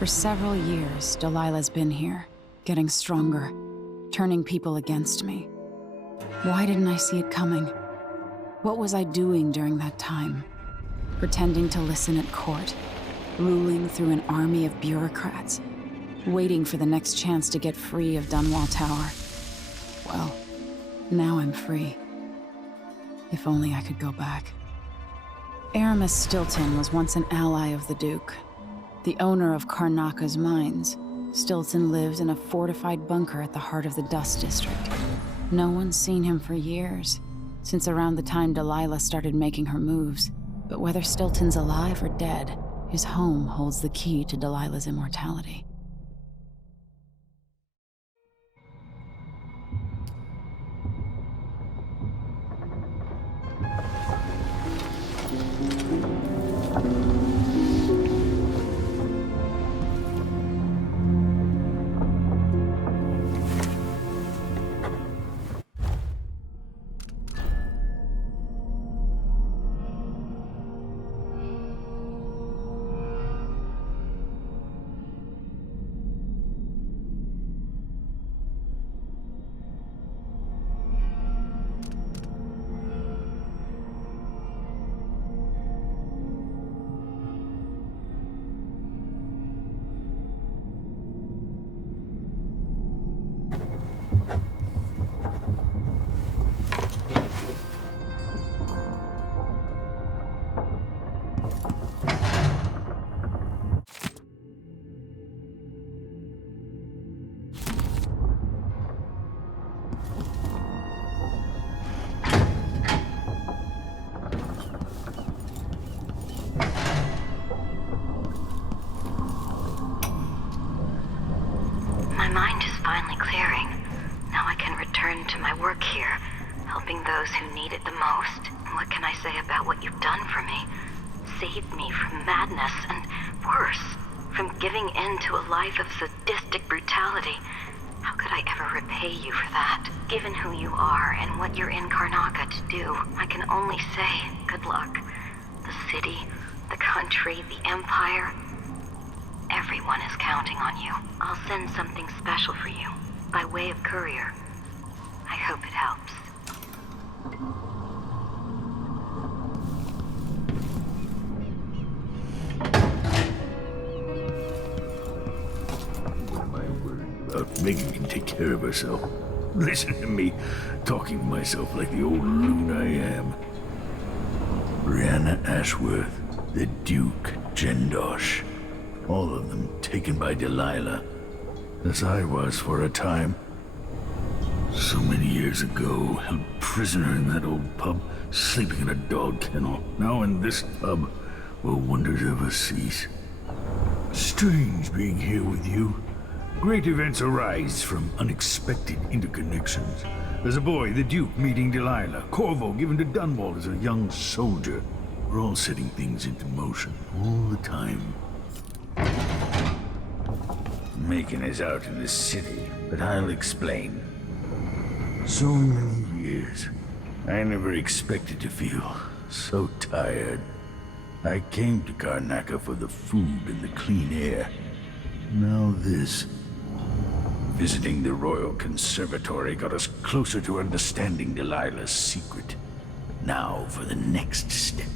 For several years, Delilah's been here, getting stronger, turning people against me. Why didn't I see it coming? What was I doing during that time? Pretending to listen at court, ruling through an army of bureaucrats, waiting for the next chance to get free of Dunwall Tower. Well, now I'm free. If only I could go back. Aramis Stilton was once an ally of the Duke. The owner of Karnaka's mines, Stilton lived in a fortified bunker at the heart of the Dust District. No one's seen him for years, since around the time Delilah started making her moves. But whether Stilton's alive or dead, his home holds the key to Delilah's immortality. Those who need it the most. What can I say about what you've done for me? Saved me from madness and, worse, from giving in to a life of sadistic brutality. How could I ever repay you for that? Given who you are and what you're in Karnaka to do, I can only say good luck. The city, the country, the empire, everyone is counting on you. I'll send something special for you, by way of courier. I hope it helps. About Megan can take care of herself. Listen to me, talking to myself like the old loon I am. Brianna Ashworth, the Duke, Jindosh, all of them taken by Delilah, as I was for a time. So many years ago, held prisoner in that old pub, sleeping in a dog kennel. Now in this pub, will wonders ever cease? Strange being here with you. Great events arise from unexpected interconnections. As a boy, the Duke meeting Delilah, Corvo given to Dunwall as a young soldier. We're all setting things into motion, all the time. Megan is out in the city, but I'll explain. So many years. I never expected to feel so tired. I came to Karnaka for the food and the clean air. Now this. Visiting the Royal Conservatory got us closer to understanding Delilah's secret. Now for the next step.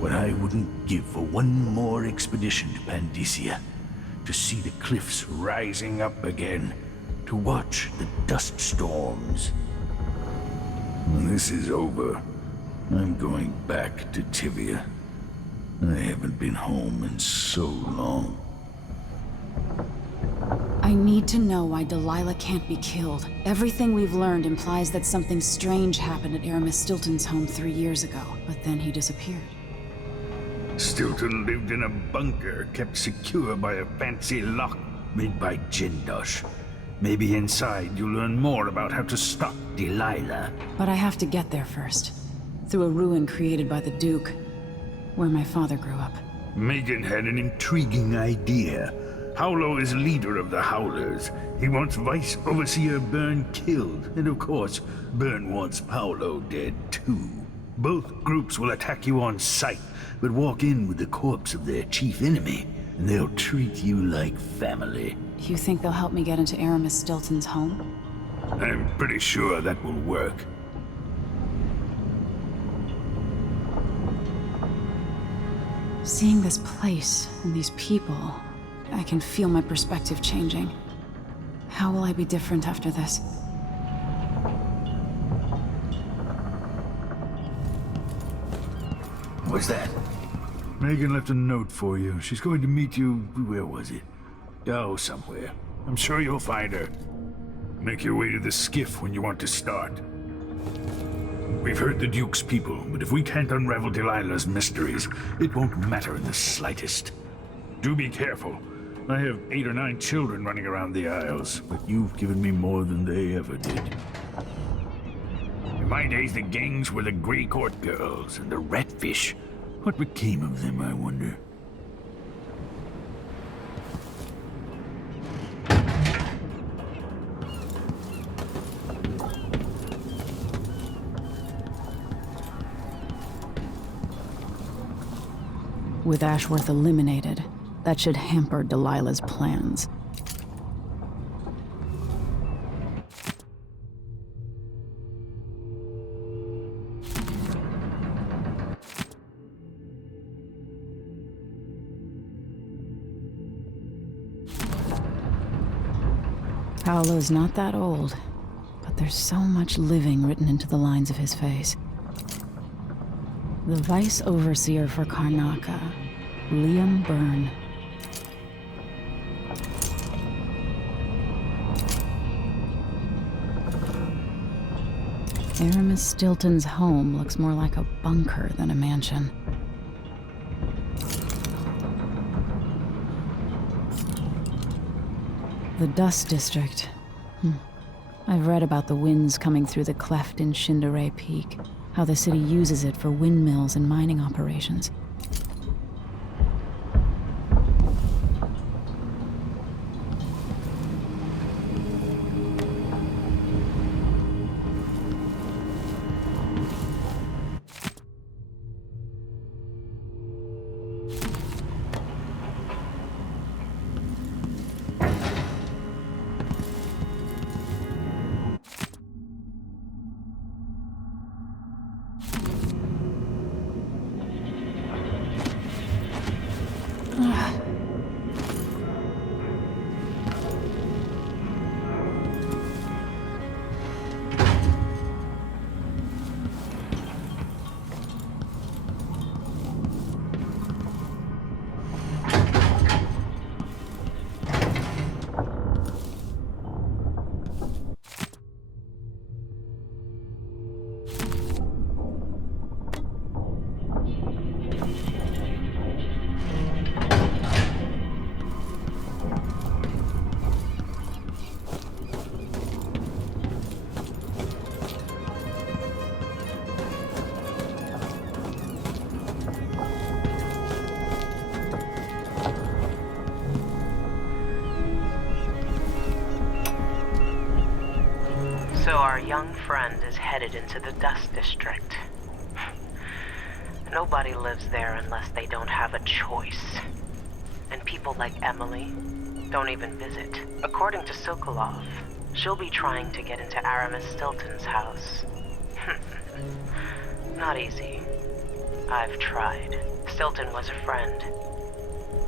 What I wouldn't give for one more expedition to Pandysia. To see the cliffs rising up again. To watch the dust storms. When this is over, I'm going back to Tivia. I haven't been home in so long. I need to know why Delilah can't be killed. Everything we've learned implies that something strange happened at Aramis Stilton's home 3 years ago, but then he disappeared. Stilton lived in a bunker kept secure by a fancy lock made by Jindosh. Maybe inside you'll learn more about how to stop Delilah. But I have to get there first. Through a ruin created by the Duke, where my father grew up. Megan had an intriguing idea. Howler is leader of the Howlers. He wants Vice Overseer Byrne killed, and of course, Byrne wants Paolo dead too. Both groups will attack you on sight, but walk in with the corpse of their chief enemy. and they'll treat you like family. You think they'll help me get into Aramis Stilton's home? I'm pretty sure that will work. Seeing this place and these people, I can feel my perspective changing. How will I be different after this? What's that? Megan left a note for you. She's going to meet you... where was it? Oh, somewhere. I'm sure you'll find her. Make your way to the Skiff when you want to start. We've heard the Duke's people, but if we can't unravel Delilah's mysteries, it won't matter in the slightest. Do be careful. I have 8 or 9 children running around the Isles, but you've given me more than they ever did. In my days, the gangs were the Grey Court girls and the Ratfish. What became of them, I wonder? With Ashworth eliminated, that should hamper Delilah's plans. Paolo's not that old, but there's so much living written into the lines of his face. The Vice Overseer for Karnaca, Liam Byrne. Aramis Stilton's home looks more like a bunker than a mansion. The Dust District. I've read about the winds coming through the cleft in Shindaray Peak, how the city uses it for windmills and mining operations. So our young friend is headed into the Dust District. Nobody lives there unless they don't have a choice. And people like Emily don't even visit. According to Sokolov, she'll be trying to get into Aramis Stilton's house. Not easy. I've tried. Stilton was a friend.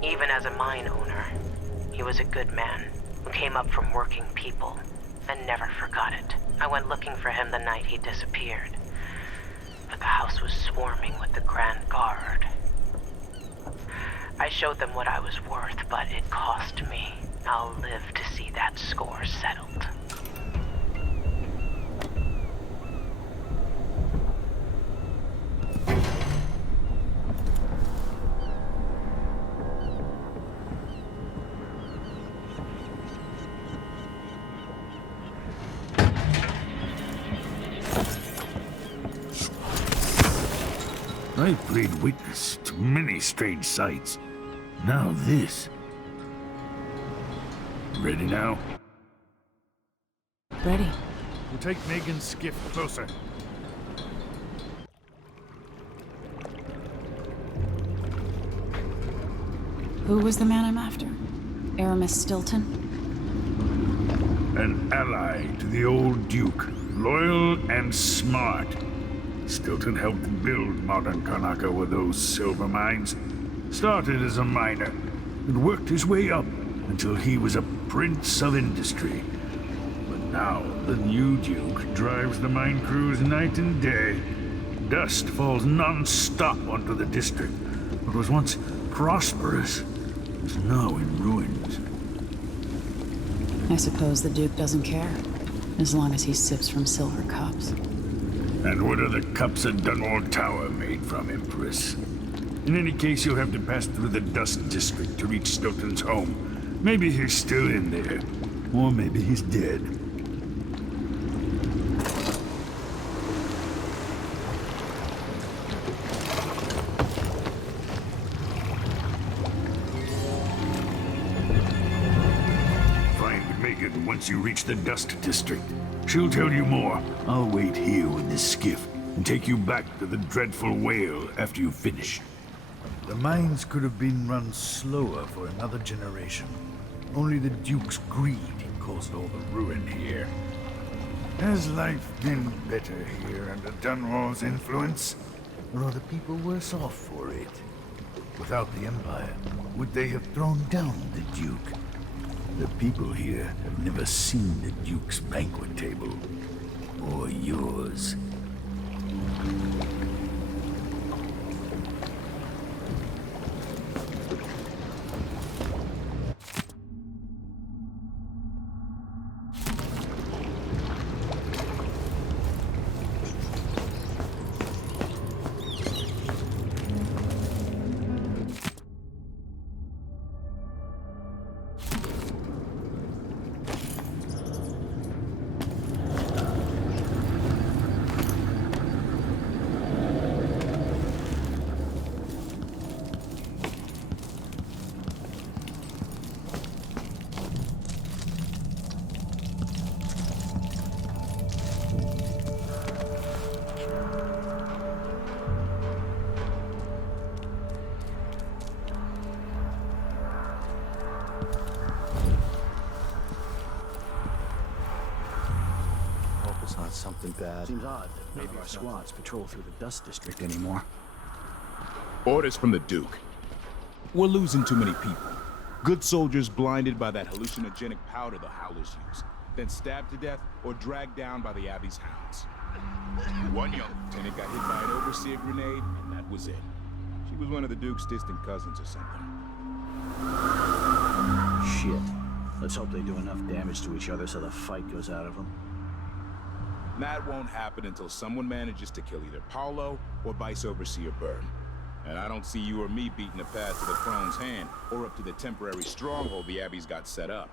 Even as a mine owner, he was a good man who came up from working people and never forgot it. I went looking for him the night he disappeared, but the house was swarming with the Grand Guard. I showed them what I was worth, but it cost me. I'll live to see that score settled. I've played witness to many strange sights. Now this. Ready now? Ready. We'll take Megan's skiff closer. Who was the man I'm after? Aramis Stilton? An ally to the old Duke, loyal and smart. Stilton helped build modern Karnaca with those silver mines. Started as a miner, and worked his way up until he was a prince of industry. But now, the new Duke drives the mine crews night and day. Dust falls non-stop onto the district. What was once prosperous is now in ruins. I suppose the Duke doesn't care, as long as he sips from silver cups. And what are the cups at Dunwall Tower made from, Empress? In any case, you'll have to pass through the Dust District to reach Stilton's home. Maybe he's still in there, or maybe he's dead. Find Megan once you reach the Dust District. She'll tell you more. I'll wait here with this skiff and take you back to the dreadful Wale after you finish. The mines could have been run slower for another generation. Only the Duke's greed caused all the ruin here. Has life been better here under Dunwall's influence? Or are the people worse off for it? Without the Empire, would they have thrown down the Duke? The people here have never seen the Duke's banquet table. Or yours. Something bad. Seems odd that maybe our squads patrol through the Dust District anymore. Orders from the Duke. We're losing too many people. Good soldiers blinded by that hallucinogenic powder the Howlers use, then stabbed to death or dragged down by the Abbey's hounds. One young lieutenant got hit by an overseer grenade, and that was it. She was one of the Duke's distant cousins or something. Shit. Let's hope they do enough damage to each other so the fight goes out of them. That won't happen until someone manages to kill either Paulo or Vice Overseer Byrne. And I don't see you or me beating a path to the Throne's hand or up to the temporary stronghold the Abbey's got set up.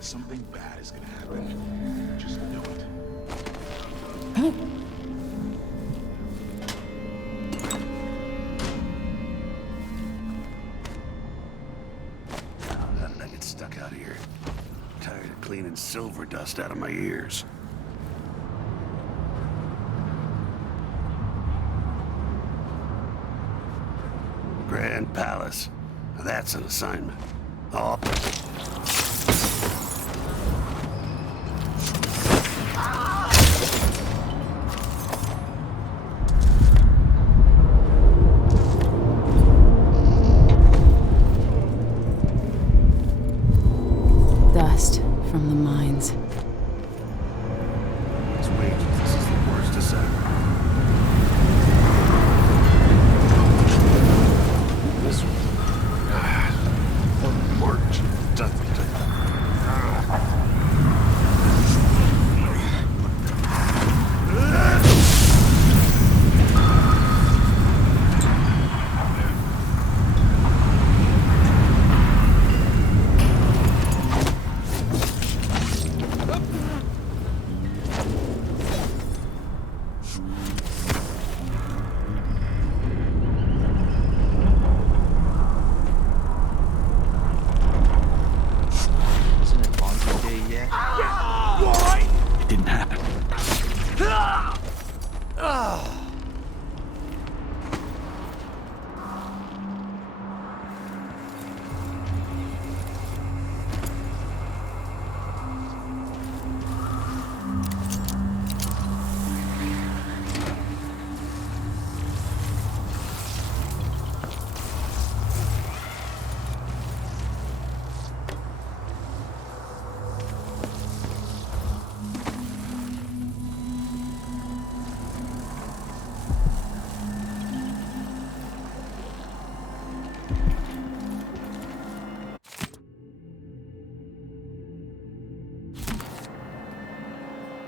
Something bad is gonna happen. Just know it. How did I get stuck out here? I'm tired of cleaning silver dust out of my ears. Grand Palace. Now that's an assignment. Oh. Dust from the mines. This wages, this is the worst assignment. This one. March.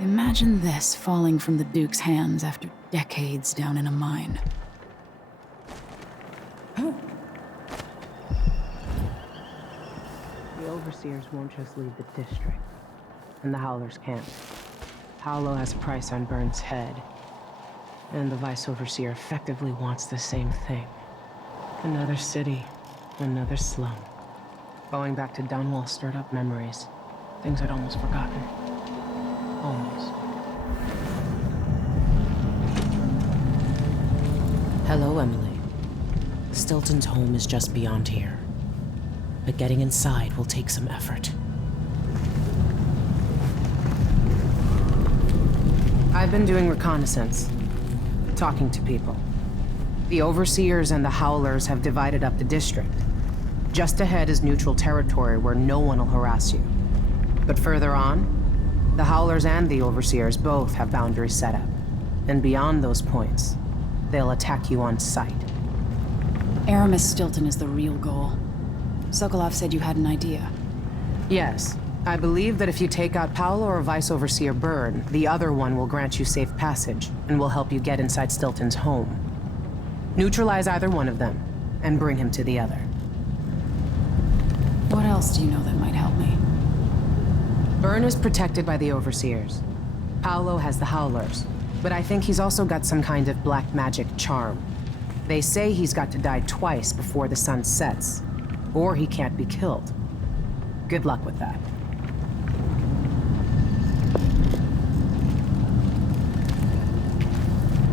Imagine this falling from the Duke's hands after decades down in a mine. The Overseers won't just leave the district, and the Howlers can't. Paolo has a price on Byrne's head, and the Vice Overseer effectively wants the same thing. Another city, another slum. Going back to Dunwall stirred up memories. Things I'd almost forgotten. Almost. Hello, Emily. Stilton's home is just beyond here. But getting inside will take some effort. I've been doing reconnaissance. Talking to people. The Overseers and the Howlers have divided up the district. Just ahead is neutral territory where no one will harass you. But further on, the Howlers and the Overseers both have boundaries set up. And beyond those points, they'll attack you on sight. Aramis Stilton is the real goal. Sokolov said you had an idea. Yes. I believe that if you take out Paolo or Vice Overseer Byrne, the other one will grant you safe passage and will help you get inside Stilton's home. Neutralize either one of them and bring him to the other. What else do you know that might help me? Byrne is protected by the Overseers. Paolo has the Howlers, but I think he's also got some kind of black magic charm. They say he's got to die twice before the sun sets, or he can't be killed. Good luck with that.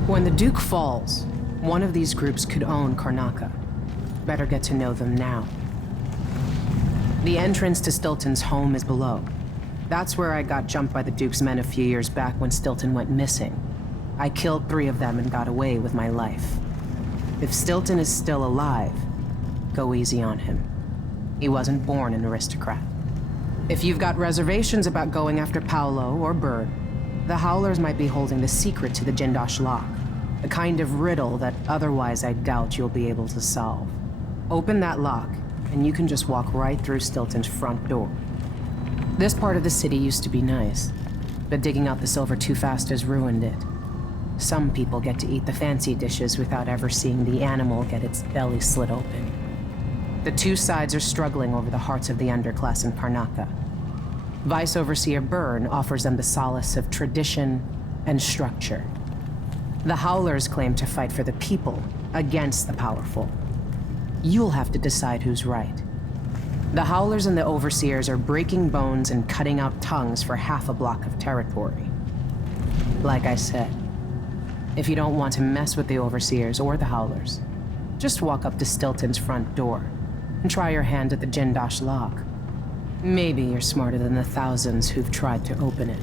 When the Duke falls, one of these groups could own Karnaca. Better get to know them now. The entrance to Stilton's home is below. That's where I got jumped by the Duke's men a few years back when Stilton went missing. I killed 3 of them and got away with my life. If Stilton is still alive, go easy on him. He wasn't born an aristocrat. If you've got reservations about going after Paolo or Byrne, the Howlers might be holding the secret to the Jindosh Lock, a kind of riddle that otherwise I doubt you'll be able to solve. Open that lock, and you can just walk right through Stilton's front door. This part of the city used to be nice, but digging out the silver too fast has ruined it. Some people get to eat the fancy dishes without ever seeing the animal get its belly slit open. The two sides are struggling over the hearts of the underclass in Karnaca. Vice Overseer Byrne offers them the solace of tradition and structure. The Howlers claim to fight for the people against the powerful. You'll have to decide who's right. The Howlers and the Overseers are breaking bones and cutting out tongues for half a block of territory. Like I said, if you don't want to mess with the Overseers or the Howlers, just walk up to Stilton's front door and try your hand at the Jindosh Lock. Maybe you're smarter than the thousands who've tried to open it.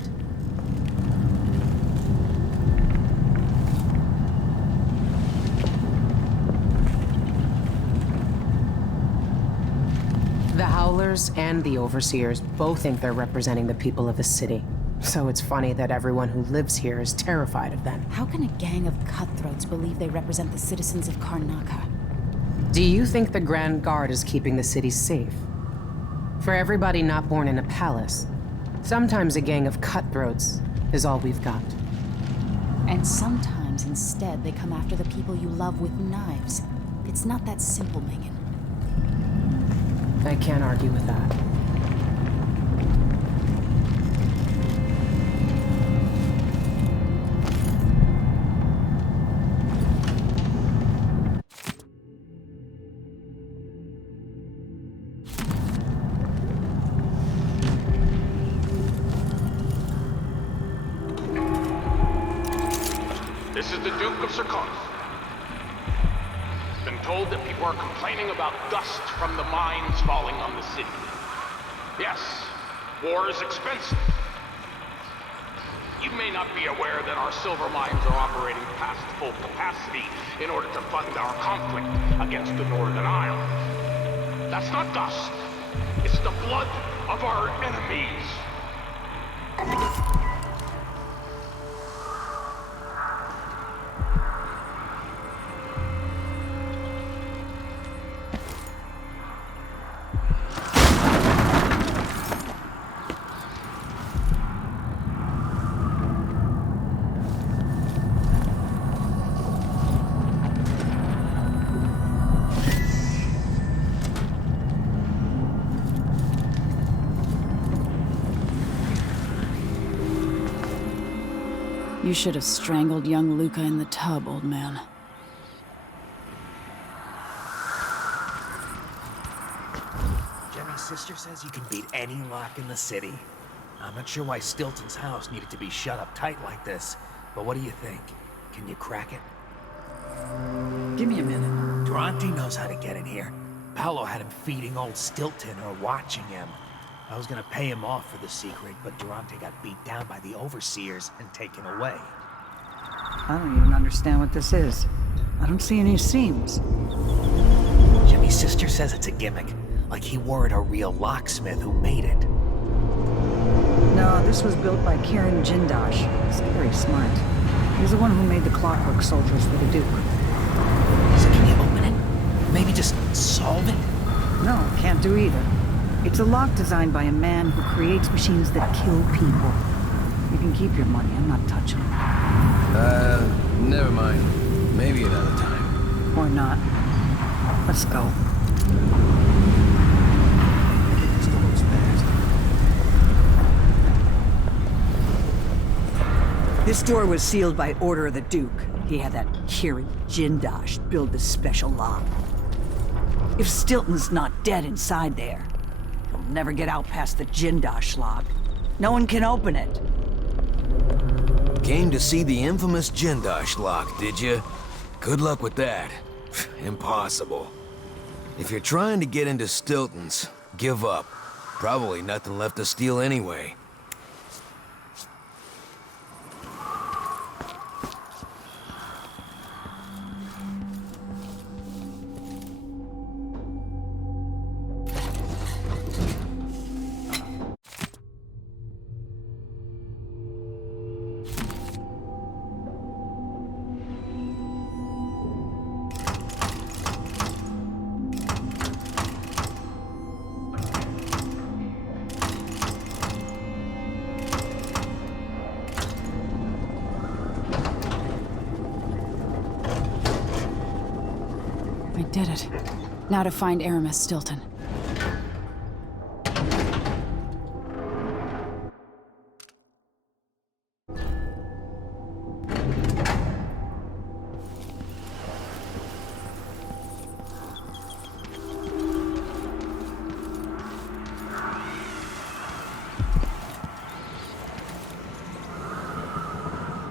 The Howlers and the Overseers both think they're representing the people of the city. So it's funny that everyone who lives here is terrified of them. How can a gang of cutthroats believe they represent the citizens of Karnaca? Do you think the Grand Guard is keeping the city safe? For everybody not born in a palace, sometimes a gang of cutthroats is all we've got. And sometimes, instead, they come after the people you love with knives. It's not that simple, Megan. I can't argue with that. This is the Duke of Sarkonis. Been told that people are complaining about dust from the mines falling on the city. Yes, war is expensive. You may not be aware that our silver mines are operating past full capacity in order to fund our conflict against the Northern Isle. That's not dust. It's the blood of our enemies. You should have strangled young Luca in the tub, old man. Jenny's sister says you can beat any lock in the city. I'm not sure why Stilton's house needed to be shut up tight like this, but what do you think? Can you crack it? Give me a minute. Durante knows how to get in here. Paolo had him feeding old Stilton or watching him. I was gonna pay him off for the secret, but Durante got beat down by the overseers and taken away. I don't even understand what this is. I don't see any seams. Jimmy's sister says it's a gimmick, like he weren't a real locksmith who made it. No, this was built by Karen Jindosh. He's very smart. He's the one who made the clockwork soldiers for the Duke. So can you open it? Maybe just solve it? No, can't do either. It's a lock designed by a man who creates machines that kill people. You can keep your money, I'm not touching it. Never mind. Maybe another time. Or not. Let's go. Still looks fast. This door was sealed by order of the Duke. He had that Kieran Jindosh build this special lock. If Stilton's not dead inside there, he'll never get out past the Jindosh lock. No one can open it. Came to see the infamous Jindosh Lock, did you? Good luck with that. Impossible. If you're trying to get into Stilton's, give up. Probably nothing left to steal anyway. I did it. Now to find Aramis, Stilton.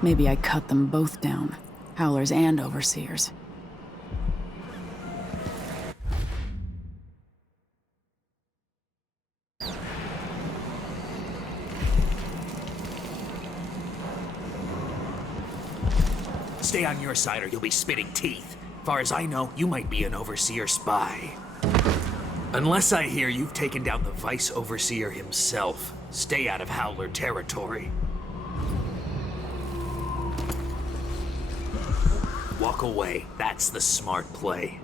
Maybe I cut them both down. Howlers and overseers. Stay on your side or you'll be spitting teeth. Far as I know, you might be an overseer spy. Unless I hear you've taken down the vice overseer himself, stay out of Howler territory. Walk away. That's the smart play.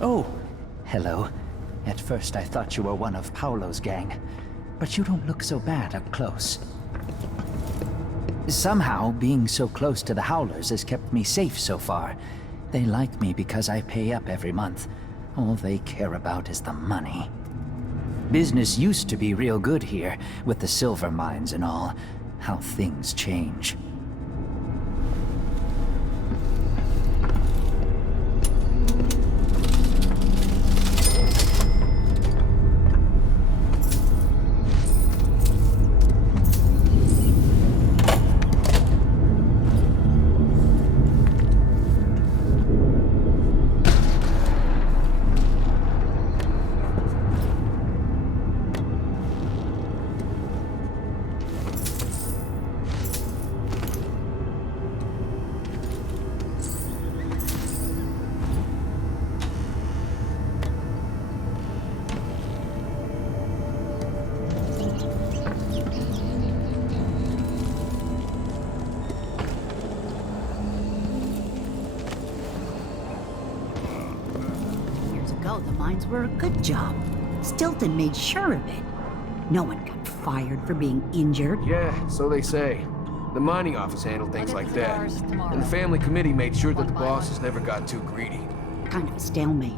Oh, hello. At first I thought you were one of Paolo's gang, but you don't look so bad up close. Somehow, being so close to the Howlers has kept me safe so far. They like me because I pay up every month. All they care about is the money. Business used to be real good here, with the silver mines and all. How things change. The mines were a good job. Stilton made sure of it. No one got fired for being injured. Yeah, so they say. The mining office handled things like that. And the family committee made sure that the bosses never got too greedy. Kind of a stalemate.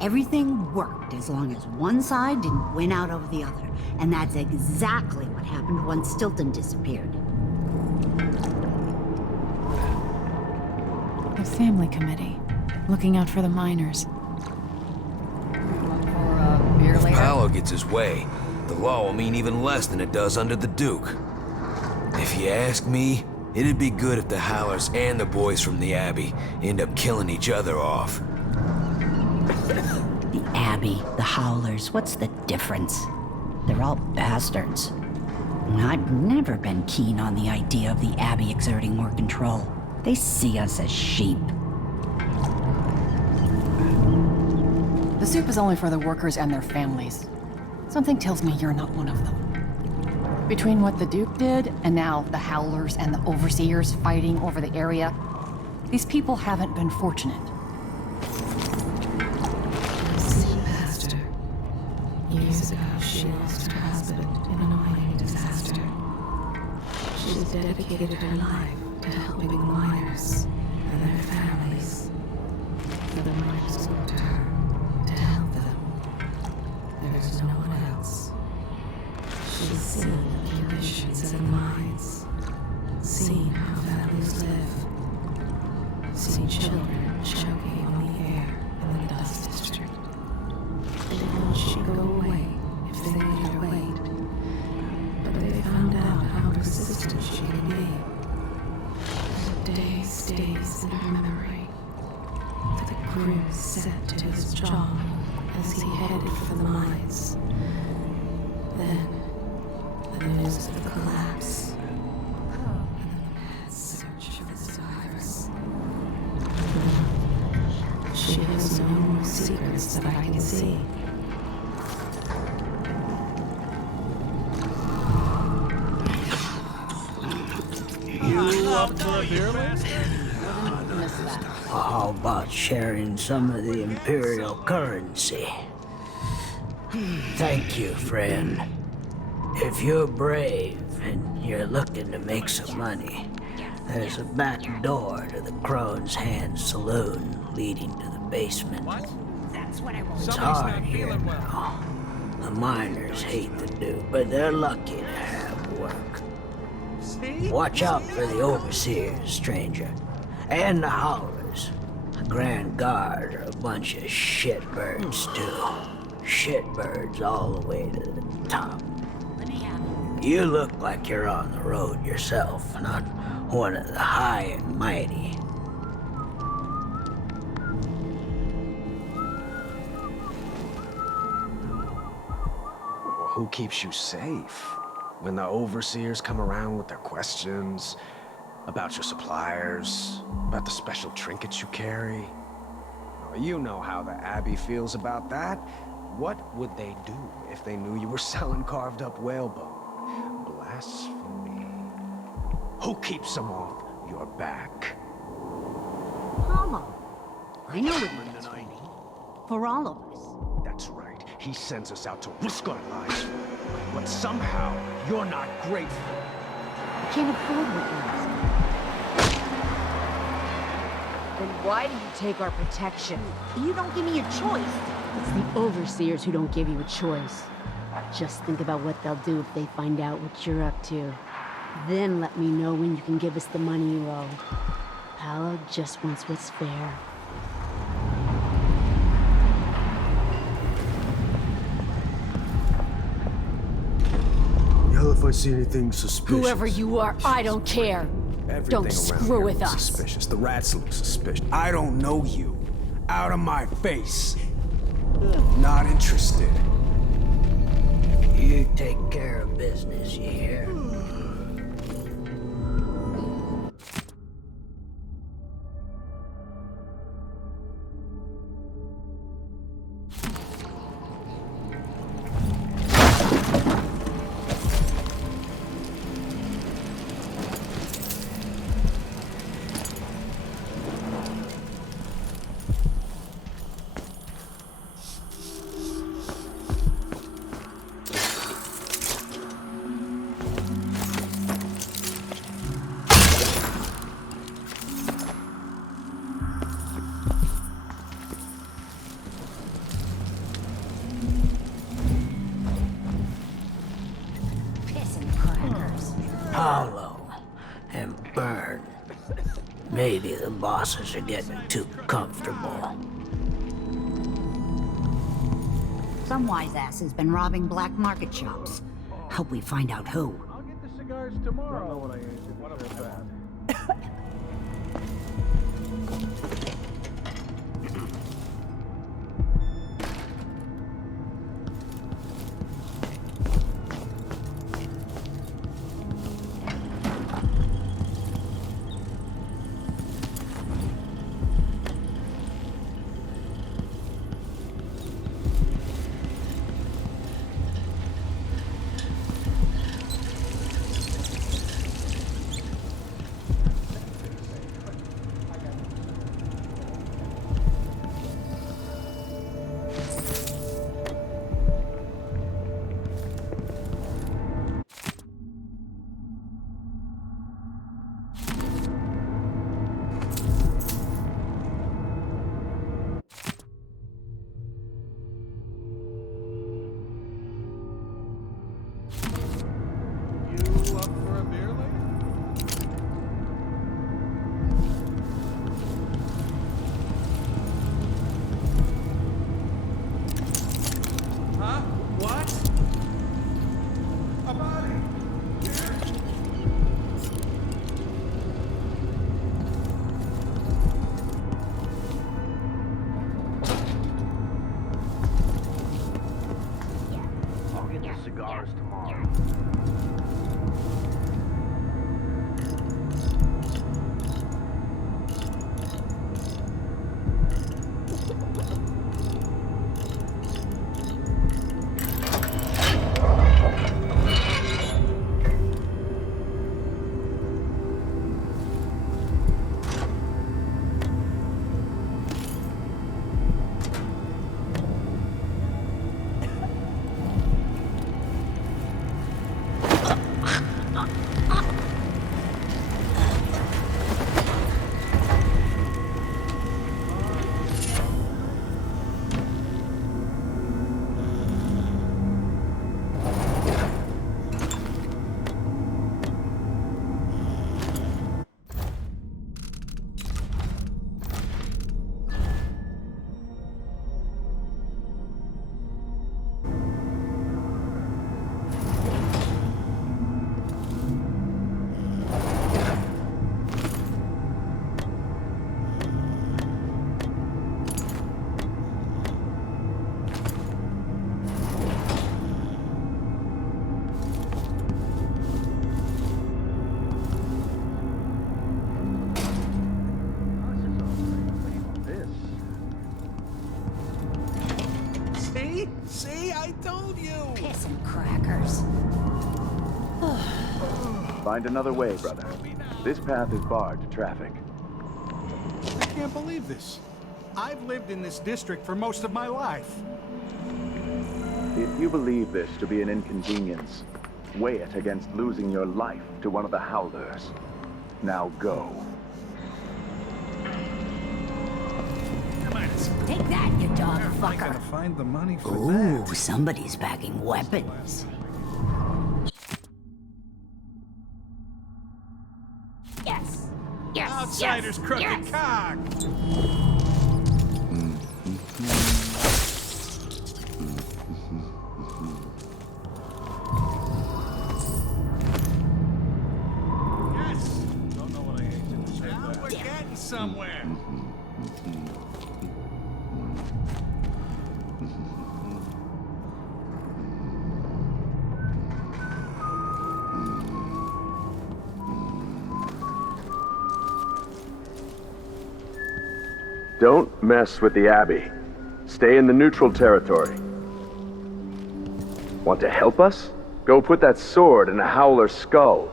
Everything worked as long as one side didn't win out over the other. And that's exactly what happened once Stilton disappeared. The family committee, looking out for the miners. If Paolo gets his way, the law will mean even less than it does under the Duke. If you ask me, it'd be good if the Howlers and the boys from the Abbey end up killing each other off. The Abbey, the Howlers, what's the difference? They're all bastards. I've never been keen on the idea of the Abbey exerting more control. They see us as sheep. The soup is only for the workers and their families. Something tells me you're not one of them. Between what the Duke did, and now the Howlers and the Overseers fighting over the area, these people haven't been fortunate. Pastor. Years ago, she lost her husband in a mining disaster. She's dedicated her life to helping the miners and their families. The miners look to her to help them. There's no one else. She's seen the conditions of the mines, seen how families live, seen children choking on the air in the dust district. Didn't she go away if they made her wait? But they found out how persistent she could be. The day stays in her memory. The grim set to his jaw as he headed for the mines. Then, the news of the collapse. And the mad search for the survivors. She has no more secrets that I can see. You up to the beer, How about sharing some of the Imperial currency? Thank you, friend. If you're brave and you're looking to make some money, there's a back door to the Crone's Hand Saloon leading to the basement. It's hard here now. The miners hate the Duke, but they're lucky to have work. Watch out for the Overseers, stranger. And the Howlers. The Grand Guard are a bunch of shitbirds, too. Shitbirds all the way to the top. You look like you're on the road yourself, not one of the high and mighty. Well, who keeps you safe? When the Overseers come around with their questions about your suppliers, about the special trinkets you carry. Well, you know how the Abbey feels about that. What would they do if they knew you were selling carved up whalebone? Blasphemy. Who keeps them off your back? Apollo. I know what you're doing. For all of us. That's right. He sends us out to risk our lives. But somehow, you're not grateful. I can't afford what you're asking. Then why do you take our protection? You don't give me a choice. It's the Overseers who don't give you a choice. Just think about what they'll do if they find out what you're up to. Then let me know when you can give us the money you owe. Paolo just wants what's fair. Yell if I see anything suspicious. Whoever you are, I don't care. Everything Don't screw around with here looks us. Suspicious. The rats look suspicious. I don't know you. Out of my face. Not interested. You take care of business, you hear? hollow and burn. Maybe the bosses are getting too comfortable. Some wise ass has been robbing black market shops. Hope we find out who. I'll get the cigars tomorrow. Don't know what I answered. What about that? See? I told you! Piss and crackers. Find another way, brother. This path is barred to traffic. I can't believe this. I've lived in this district for most of my life. If you believe this to be an inconvenience, weigh it against losing your life to one of the Howlers. Now go. Take that, you dog I fucker. gotta find the money for Ooh, that. somebody's packing weapons. Yes. Yes. Outsider's yes, crooked yes. cock. Yes. Don't know what I ate. Now we're getting somewhere. Don't mess with the Abbey. Stay in the neutral territory. Want to help us? Go put that sword in a Howler's skull.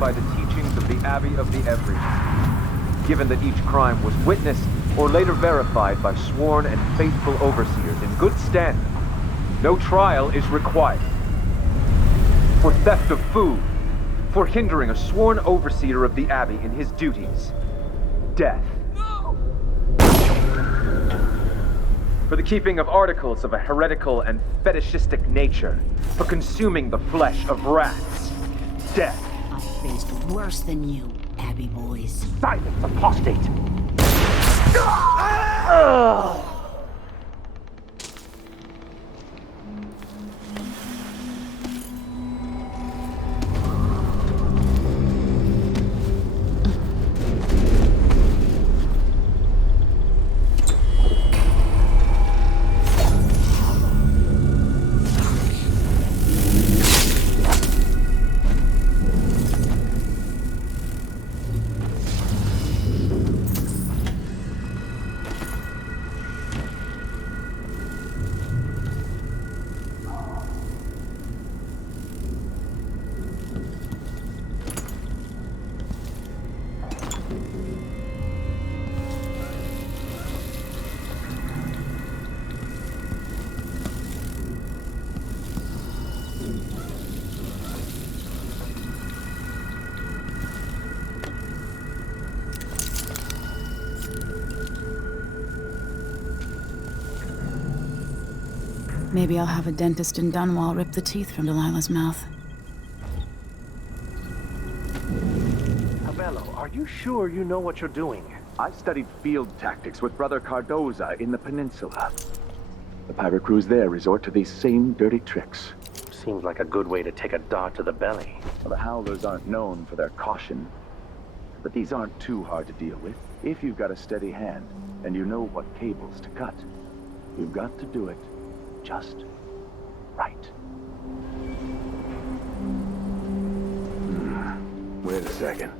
By the teachings of the Abbey of the Everyman. Given that each crime was witnessed or later verified by sworn and faithful overseers in good standing, no trial is required. For theft of food, for hindering a sworn overseer of the Abbey in his duties, death. For the keeping of articles of a heretical and fetishistic nature, for consuming the flesh of rats, death. I faced worse than you, Abbey boys. Silence, apostate! Maybe I'll have a dentist in Dunwall rip the teeth from Delilah's mouth. Abele, are you sure you know what you're doing? I studied field tactics with Brother Cardoza in the peninsula. The pirate crews there resort to these same dirty tricks. Seems like a good way to take a dart to the belly. Well, the Howlers aren't known for their caution, but these aren't too hard to deal with. If you've got a steady hand, and you know what cables to cut, you've got to do it just right. Wait a second.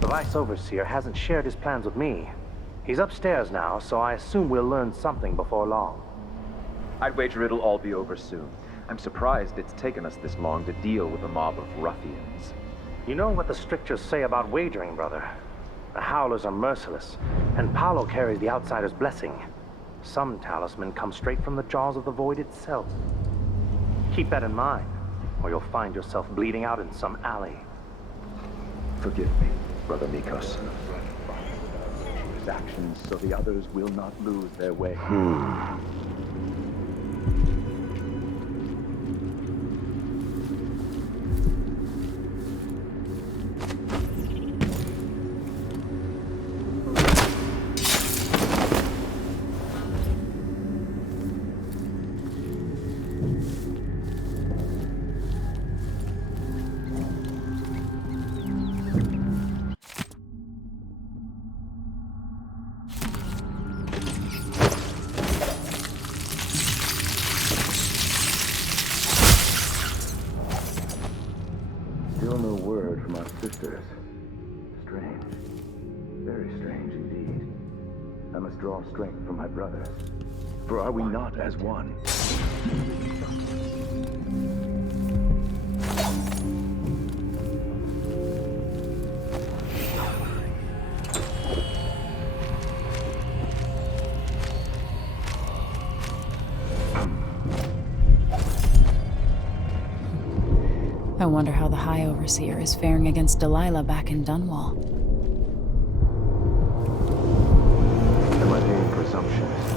The Vice Overseer hasn't shared his plans with me. He's upstairs now, so I assume we'll learn something before long. I'd wager it'll all be over soon. I'm surprised it's taken us this long to deal with a mob of ruffians. You know what the strictures say about wagering, brother? The Howlers are merciless, and Paolo carries the Outsider's blessing. Some talisman comes straight from the jaws of the Void itself. Keep that in mind, or you'll find yourself bleeding out in some alley. Forgive me, Brother Mikos. His actions so the others will not lose their way. Still no word from our sisters. Strange. Very strange indeed. I must draw strength from my brothers. For are we not as one? wonder how the High Overseer is faring against Delilah back in Dunwall. Am I paying presumptions?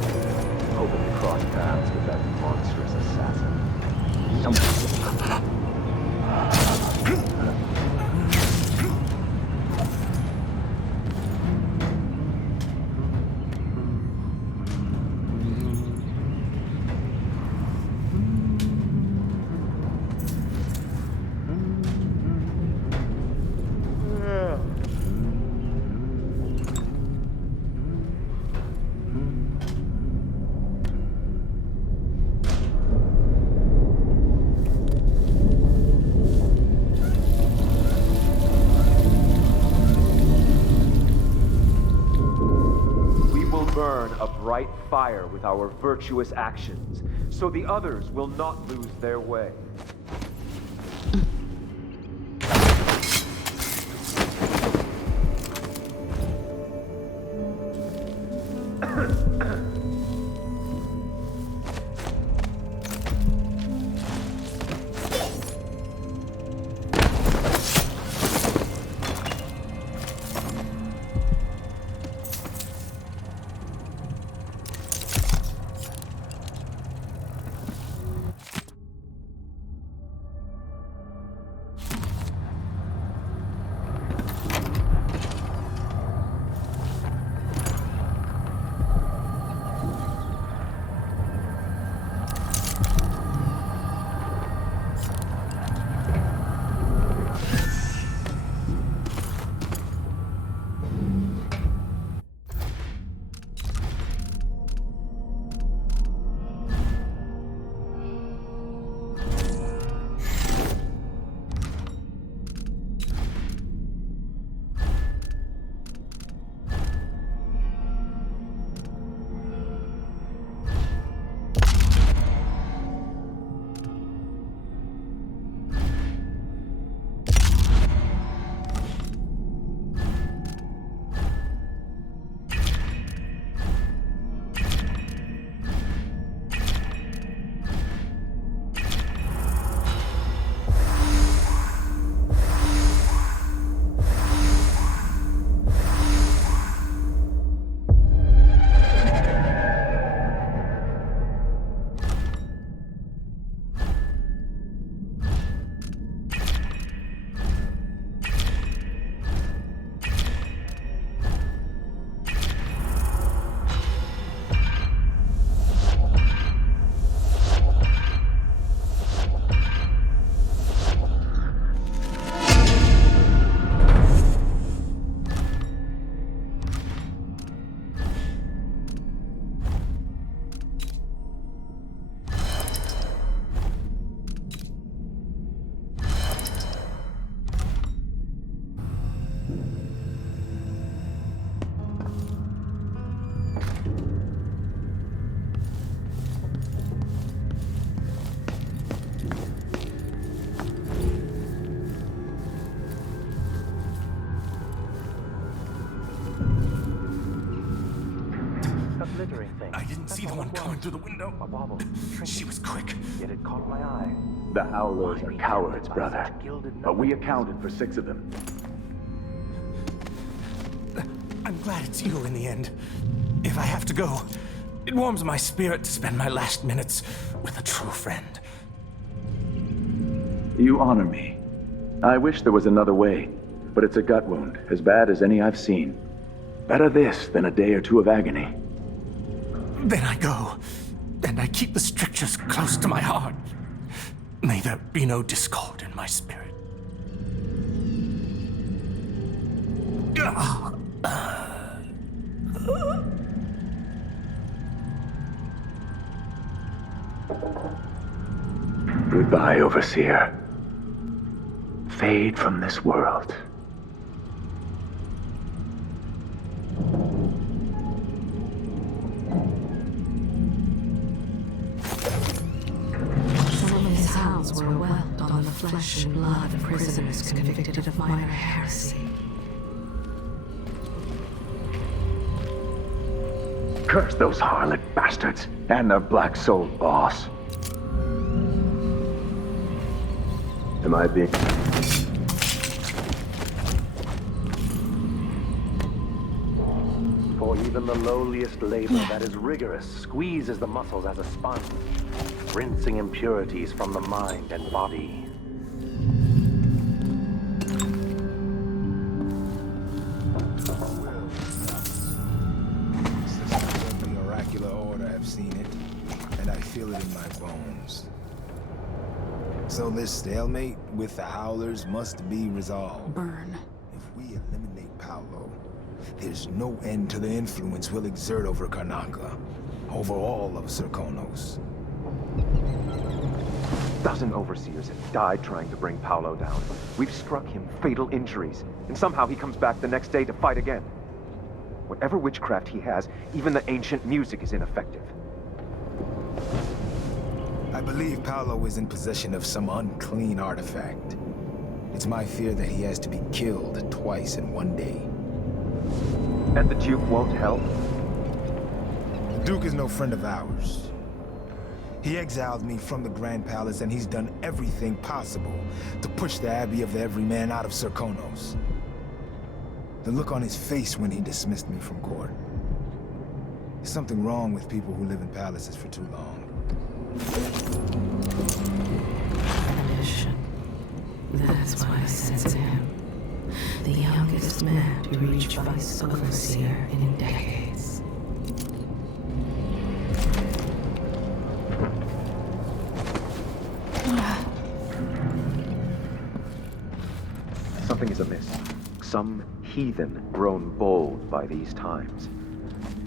Hoping to cross paths with that monstrous assassin. Bright fire with our virtuous actions, so the others will not lose their way. I didn't see the one coming through the window. She was quick. Yet it caught my eye. The Howlers are cowards, brother. But we accounted for 6 of them. I'm glad it's you in the end. If I have to go, it warms my spirit to spend my last minutes with a true friend. You honor me. I wish there was another way, but it's a gut wound, as bad as any I've seen. Better this than a day or 2 of agony. Then I go, and I keep the strictures close to my heart. May there be no discord in my spirit. Goodbye, Overseer. Fade from this world. Some of his hounds were whelmed on the flesh and blood of prisoners convicted of minor heresy. Curse those harlot bastards and their black-souled boss. Am I being... For even the lowliest labor that is rigorous squeezes the muscles as a sponge, rinsing impurities from the mind and body. The oracular order have seen it, and I feel it in my bones. So this stalemate with the Howlers must be resolved. Burn. If we eliminate Paolo, there's no end to the influence we'll exert over Karnaca, over all of Serkonos. A dozen overseers have died trying to bring Paolo down. We've struck him fatal injuries, and somehow he comes back the next day to fight again. Whatever witchcraft he has, even the ancient music is ineffective. I believe Paolo is in possession of some unclean artifact. It's my fear that he has to be killed twice in one day. And the Duke won't help? The Duke is no friend of ours. He exiled me from the Grand Palace, and he's done everything possible to push the Abbey of the Everyman out of Serkonos. The look on his face when he dismissed me from court. There's something wrong with people who live in palaces for too long. Ambition. That's why I sent him. The youngest man to reach Vice Overseer in decades. Something is amiss. Some heathen grown bold by these times.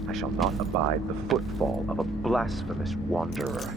I shall not abide the footfall of a blasphemous wanderer.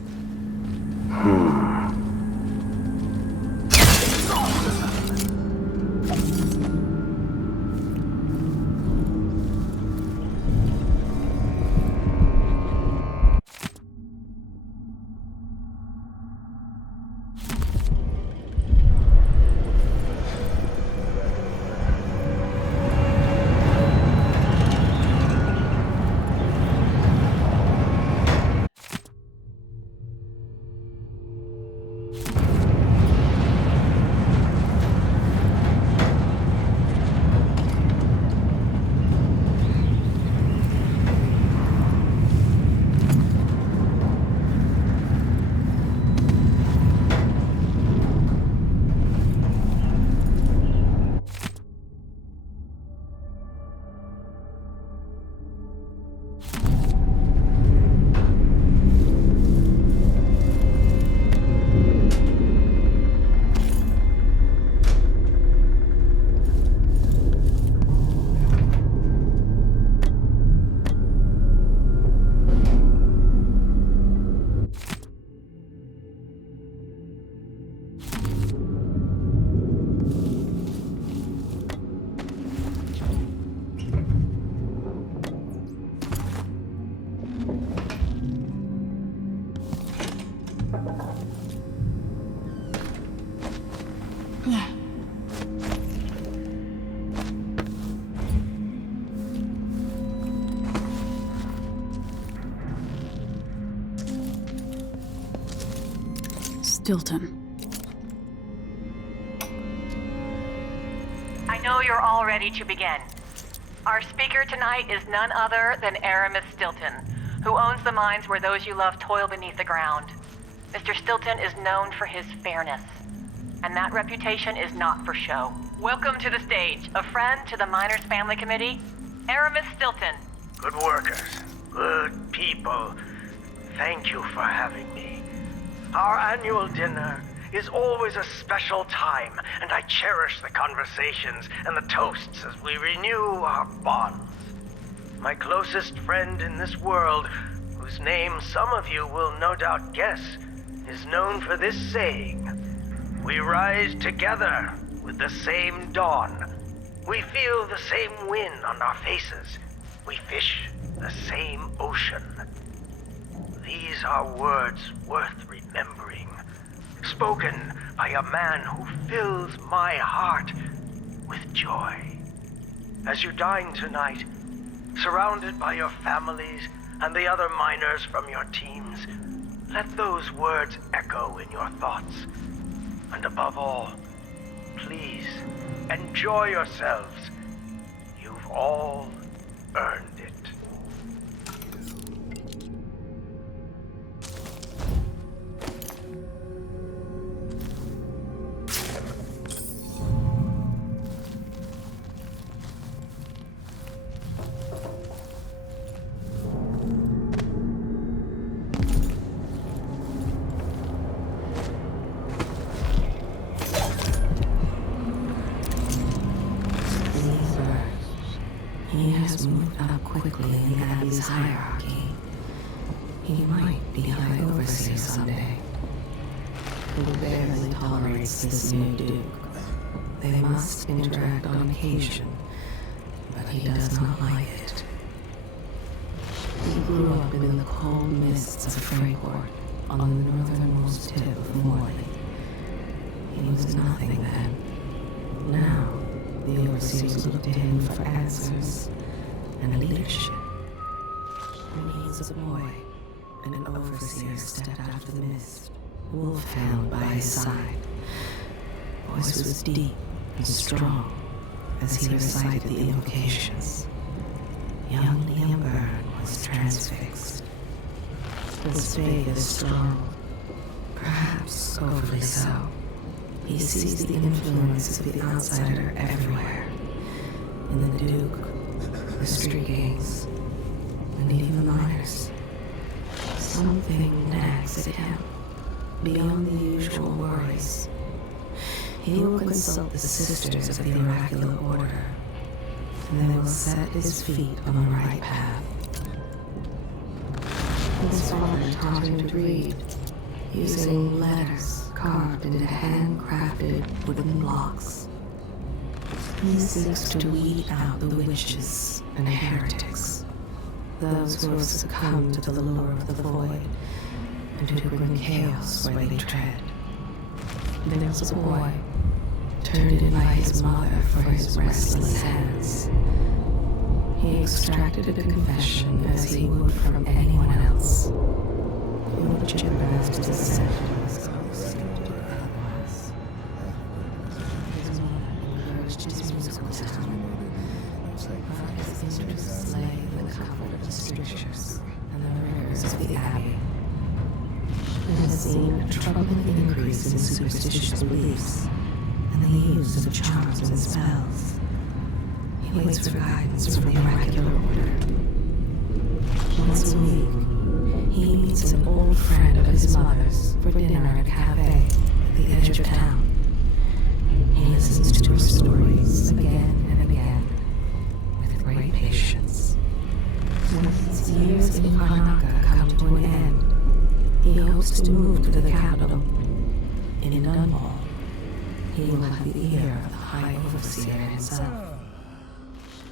Stilton. I know you're all ready to begin. Our speaker tonight is none other than Aramis Stilton, who owns the mines where those you love toil beneath the ground. Mr. Stilton is known for his fairness, and that reputation is not for show. Welcome to the stage, a friend to the Miners Family Committee, Aramis Stilton. Good workers, good people, thank you for having me. Our annual dinner is always a special time, and I cherish the conversations and the toasts as we renew our bonds. My closest friend in this world, whose name some of you will no doubt guess, is known for this saying: we rise together with the same dawn. We feel the same wind on our faces. We fish the same ocean. These are words worth remembering, spoken by a man who fills my heart with joy. As you dine tonight, surrounded by your families and the other miners from your teams, let those words echo in your thoughts. And above all, please, enjoy yourselves. You've all earned it. He has moved up quickly in the Abbey's hierarchy. He might be High Overseer someday. He barely tolerates this new Duke. They must interact on occasion, but he does not like it. He grew up in the cold mists of Freyport, on the northernmost tip of Morley. He was nothing then. Now, the Overseers look to him for answers and leadership. When he was a boy, an Overseer stepped out of the mist, wolfhound by his side. Voice was deep and strong as he recited the invocations. Young Liam Byrne was transfixed. His faith is strong, perhaps overly so. He sees the influence of the outsider everywhere. In the Duke, the street gangs, and even the miners. Something nags at him, beyond the usual worries. He will consult the sisters of the oracular order, and they will set his feet on the right path. His father taught him to read, using letters carved into handcrafted wooden blocks. He seeks to weed out the witches and heretics, those who have succumbed to the lure of the void, and who bring chaos where they tread. There was a boy, turned in by his mother for his restless hands. He extracted a confession as he would from anyone else. He would jeopardize his sentence. His mother encouraged his musical talent, but his interests lay in the comfort of the strictures and the rigors of the Abbey. He had seen a troubling increase in superstitious beliefs and the use of charms and spells. He waits for guidance from the oracular order. Once a week, he meets an old friend of his mother's for dinner at a cafe at the edge of town. He listens to her stories again and again, with great patience. When his years in Karnaka come to an end, he hopes to move to the capital. In Dunwall, he will have the ear of the High Overseer himself.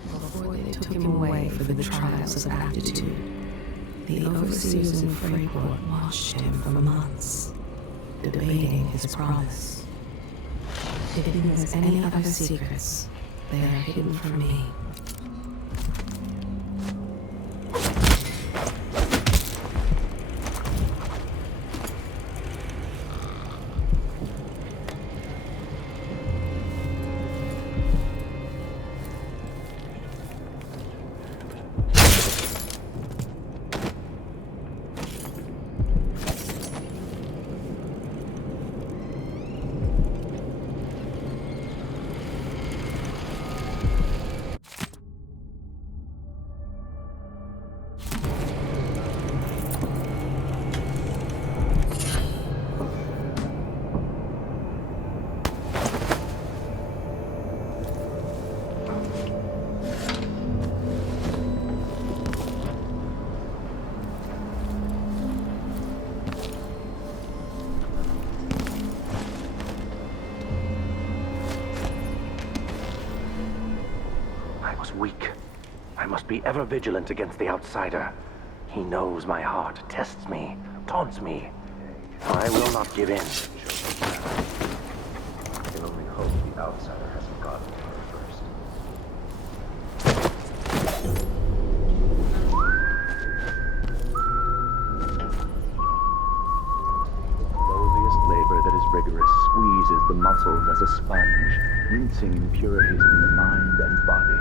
Before they took him away for the trials of aptitude, the overseers in Freyport watched him for months, debating his promise. If he has any other secrets, they are hidden from me. Weak. I must be ever vigilant against the outsider. He knows my heart, tests me, taunts me. I will not give in. I can only hope the outsider hasn't gotten to her first. Lowliest labor that is rigorous squeezes rinsing impurities from the mind and body.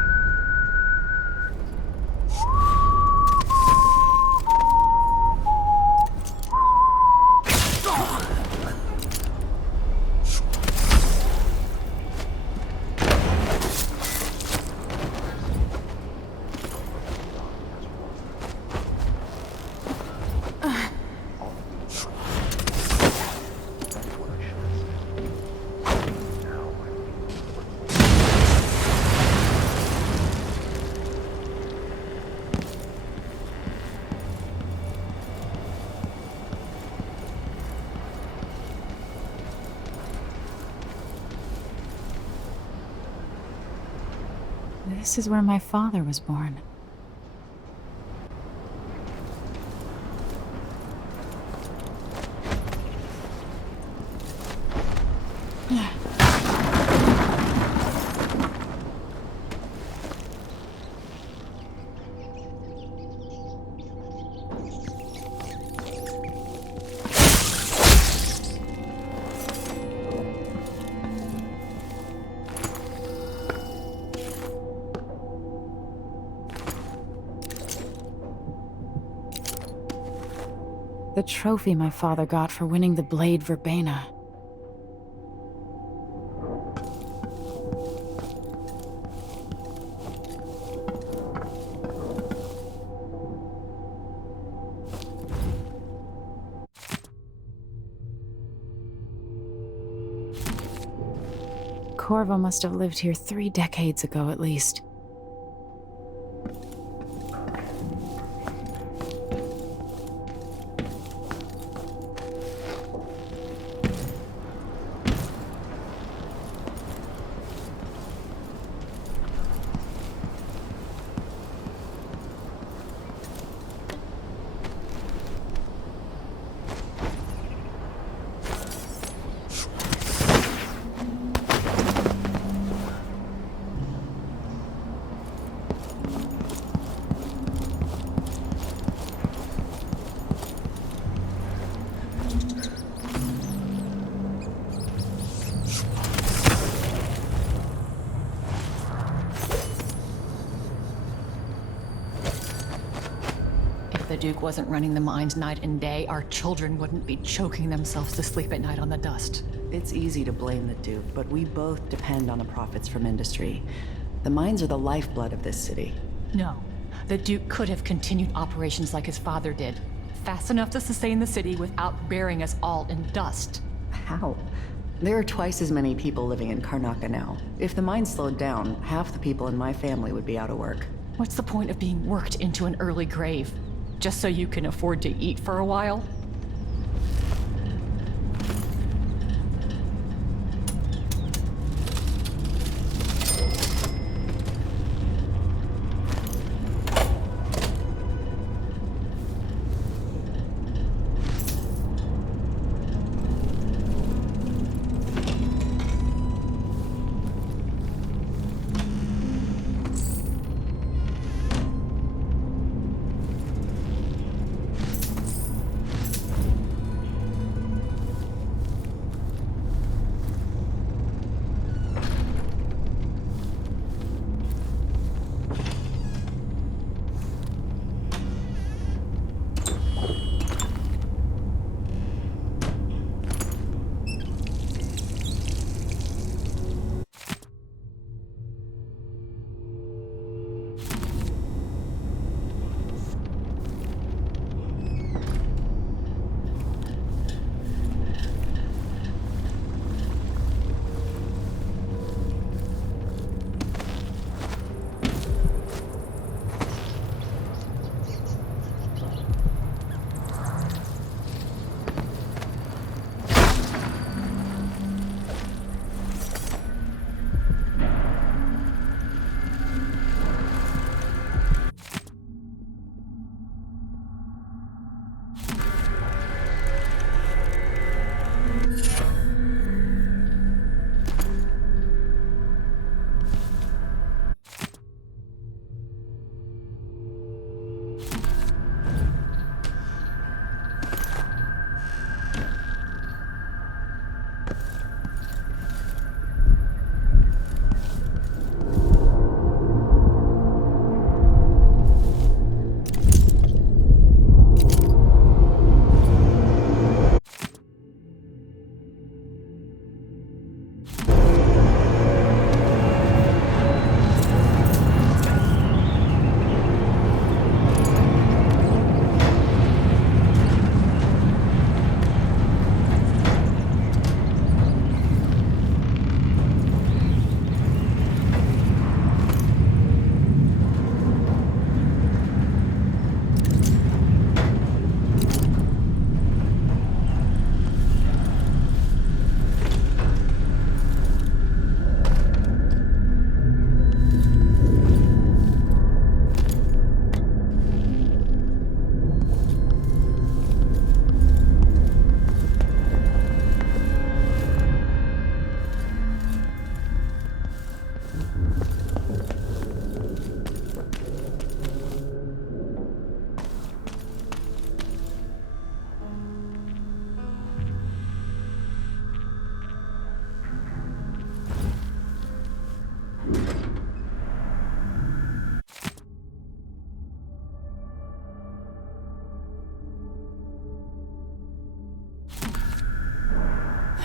This is where my father was born. The trophy my father got for winning the blade Verbena. Corvo must have lived here 3 decades ago at least. The Duke wasn't running the mines night and day, our children wouldn't be choking themselves to sleep at night on the dust. It's easy to blame the Duke, but we both depend on the profits from industry. The mines are the lifeblood of this city. No. The Duke could have continued operations like his father did, fast enough to sustain the city without burying us all in dust. How? There are twice as many people living in Karnaca now. If the mine slowed down, half the people in my family would be out of work. What's the point of being worked into an early grave? Just so you can afford to eat for a while?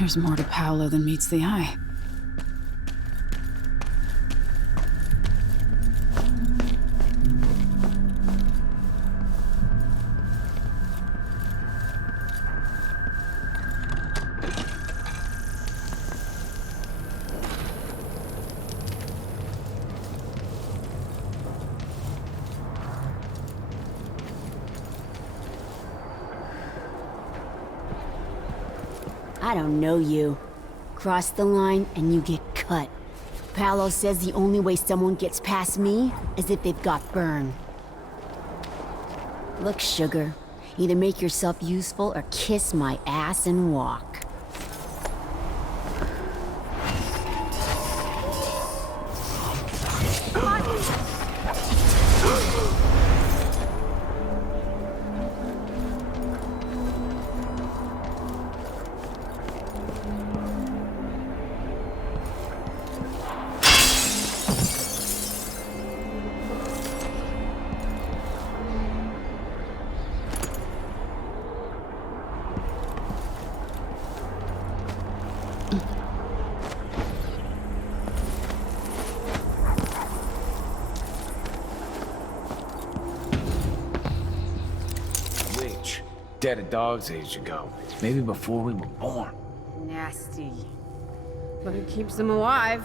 There's more to Paolo than meets the eye. I don't know you. Cross the line and you get cut. Paolo says the only way someone gets past me is if they've got burned. Look, sugar. Either make yourself useful or kiss my ass and walk. Dead a dog's age ago. Maybe before we were born. Nasty. But it keeps them alive.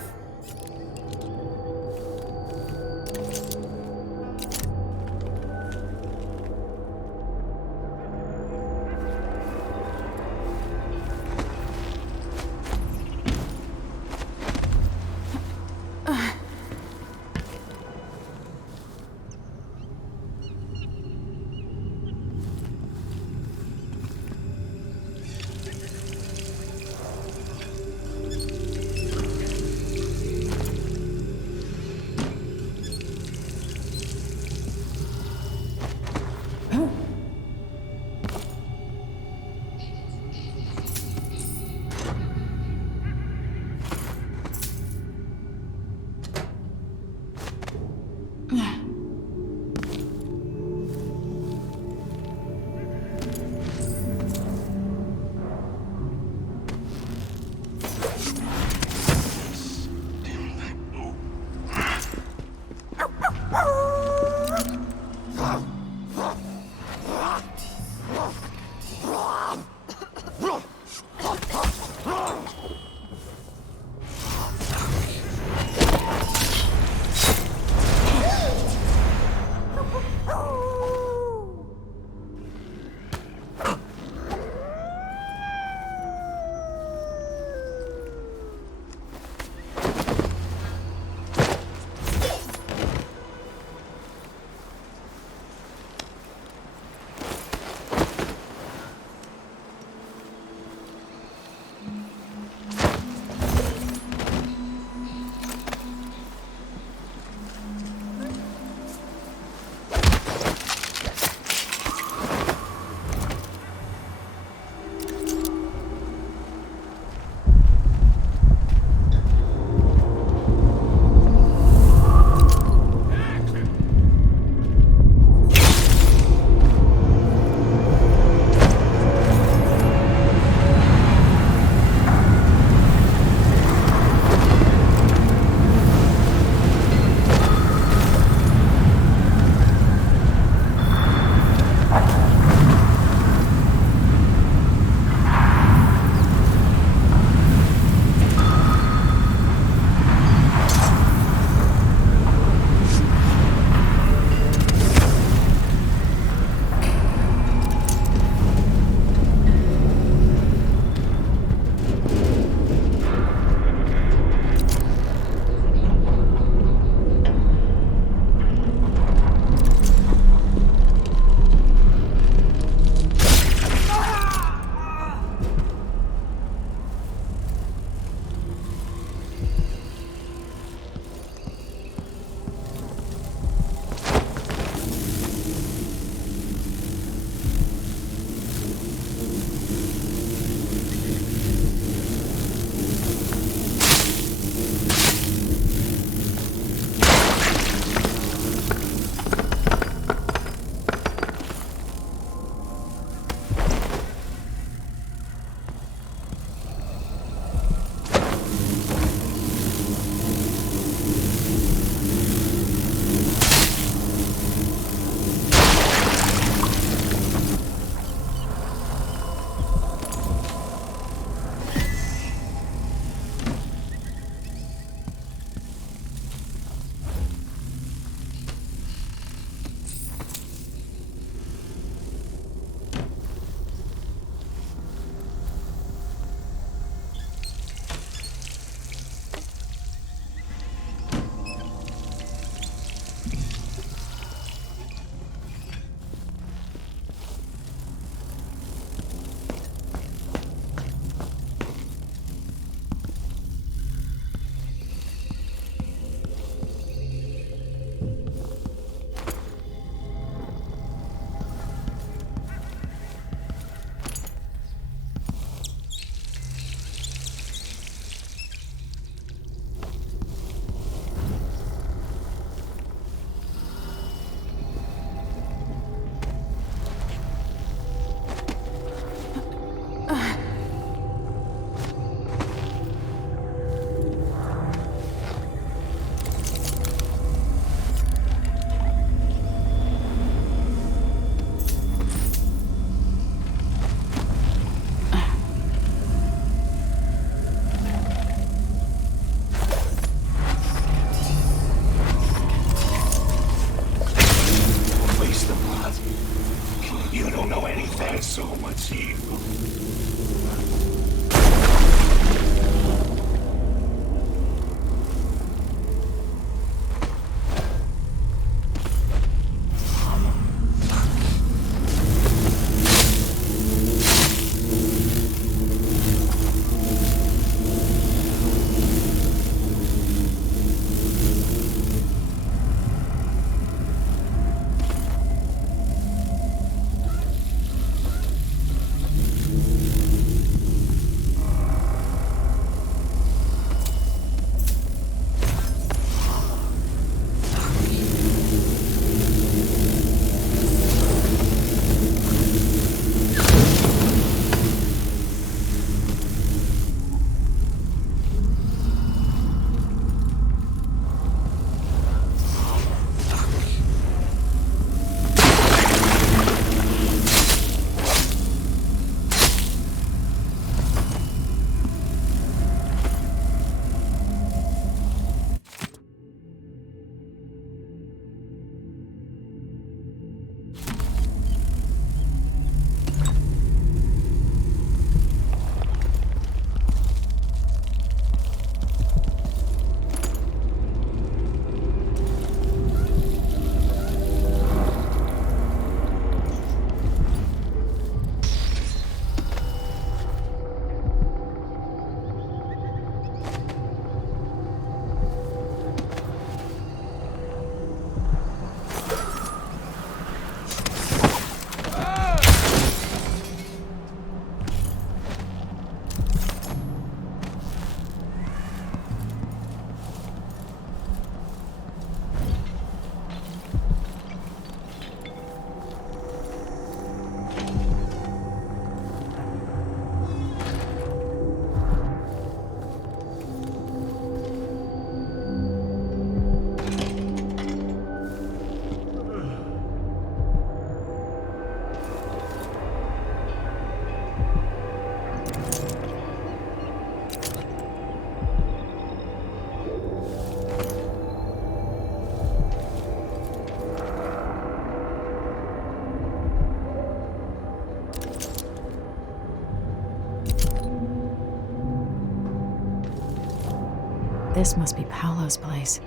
This must be Paolo's place.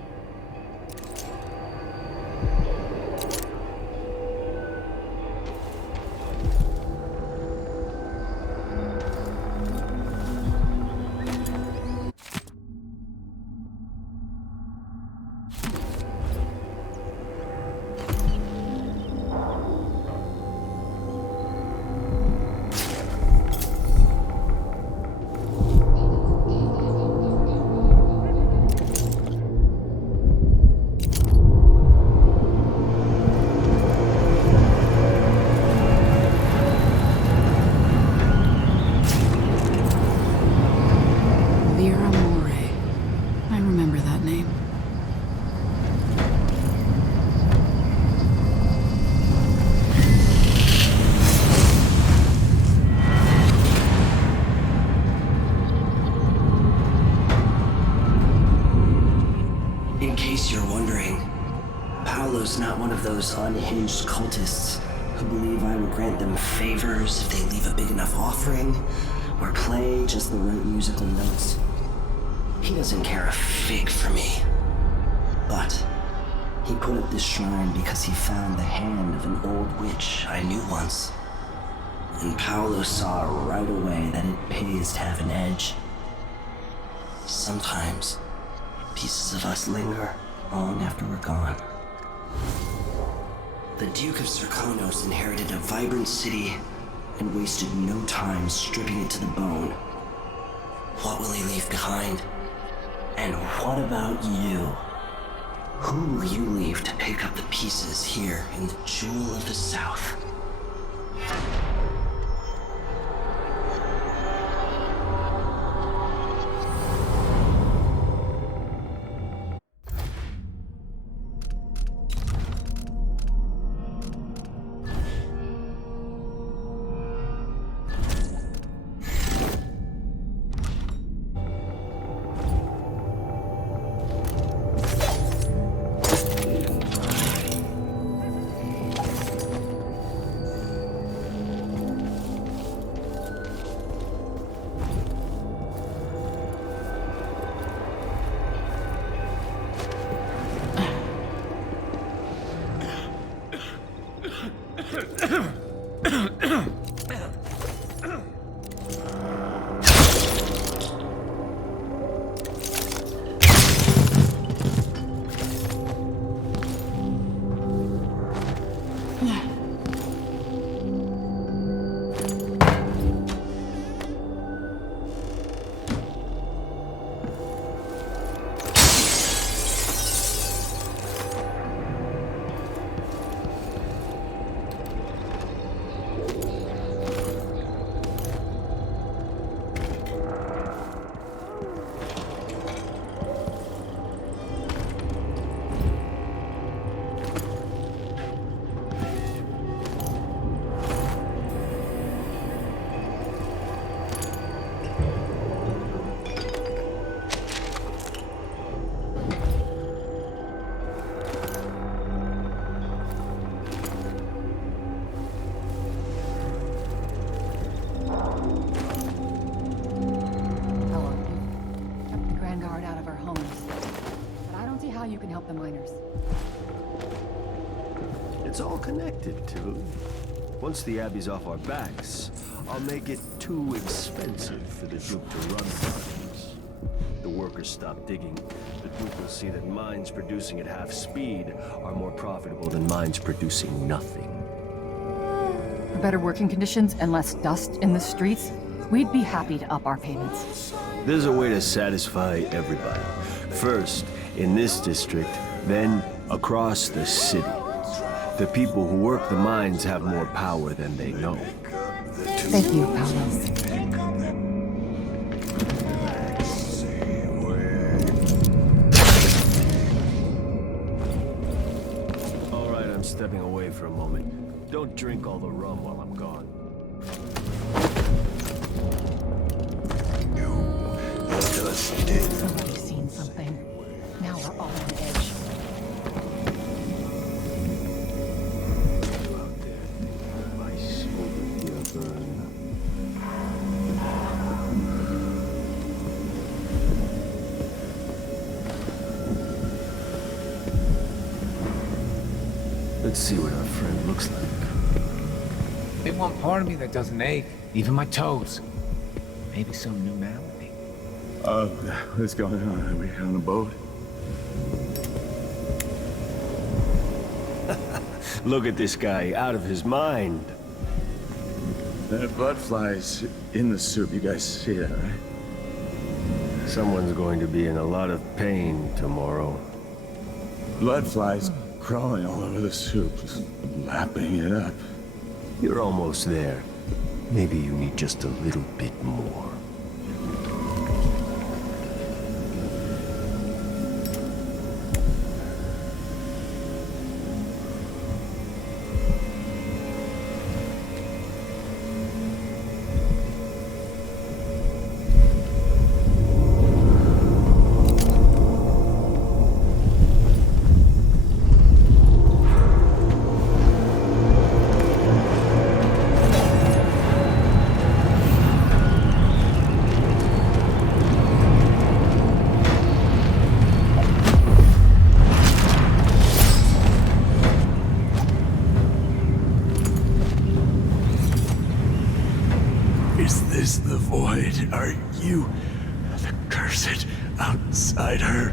Those unhinged cultists who believe I will grant them favors if they leave a big enough offering or play just the right musical notes. He doesn't care a fig for me. But he put up this shrine because he found the hand of an old witch I knew once. And Paolo saw right away that it pays to have an edge. Sometimes pieces of us linger long after we're gone. The Duke of Serkonos inherited a vibrant city and wasted no time stripping it to the bone. What will he leave behind? And what about you? Who will you leave to pick up the pieces here in the Jewel of the South? the miners. It's all connected, too. Once the Abbey's off our backs, I'll make it too expensive for the Duke to run mines. The workers stop digging. The Duke will see that mines producing at half speed are more profitable than mines producing nothing. For better working conditions and less dust in the streets, we'd be happy to up our payments. There's a way to satisfy everybody. First, in this district, then across the city. The people who work the mines have more power than they know. Thank you, Paolo. All right, I'm stepping away for a moment. Don't drink all the rum while I'm gone. Somebody's seen something. Now we're all on edge. Let's see what our friend looks like. There's one part of me that doesn't ache, even my toes. Maybe some new malady. What's going on? Are we on a boat? Look at this guy, out of his mind. There are blood flies in the soup. You guys see that, right? Someone's going to be in a lot of pain tomorrow. Blood flies crawling all over the soup, just lapping it up. You're almost there. Maybe you need just a little bit more. Are you the cursed outsider?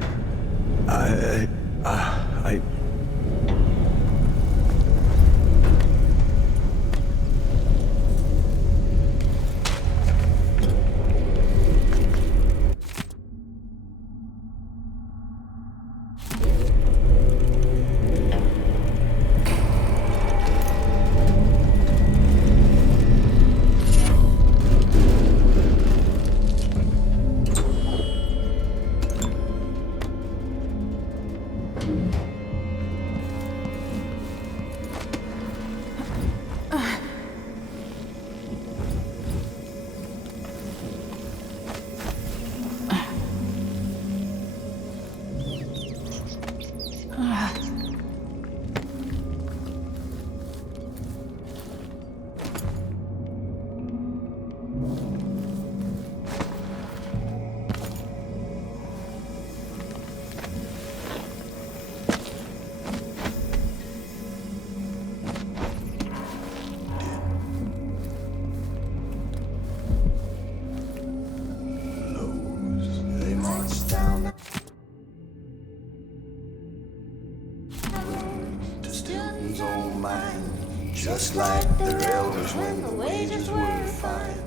Just like their elders when the wages were fine.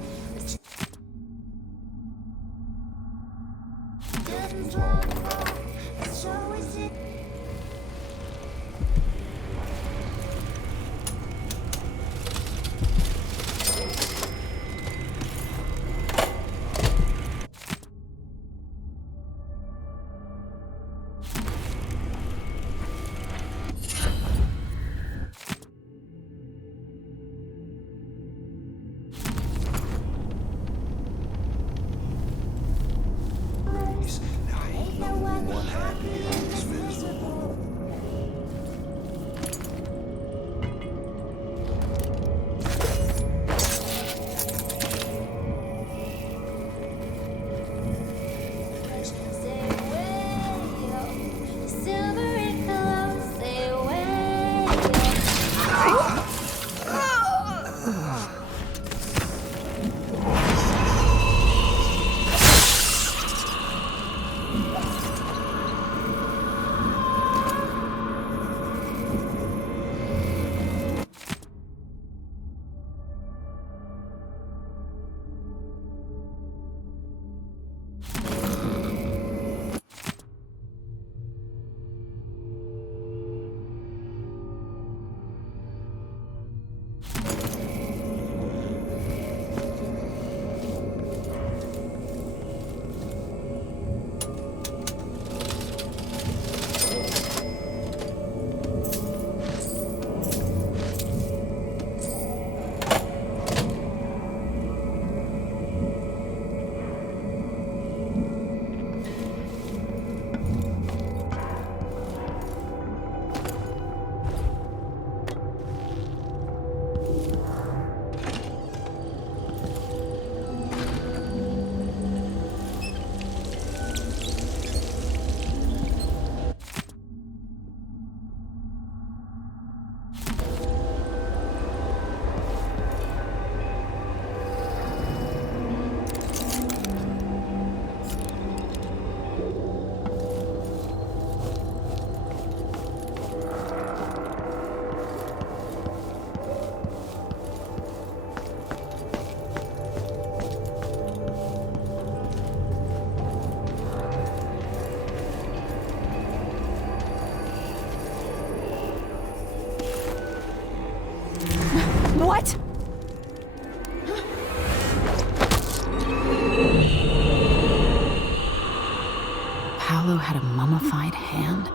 unified hand?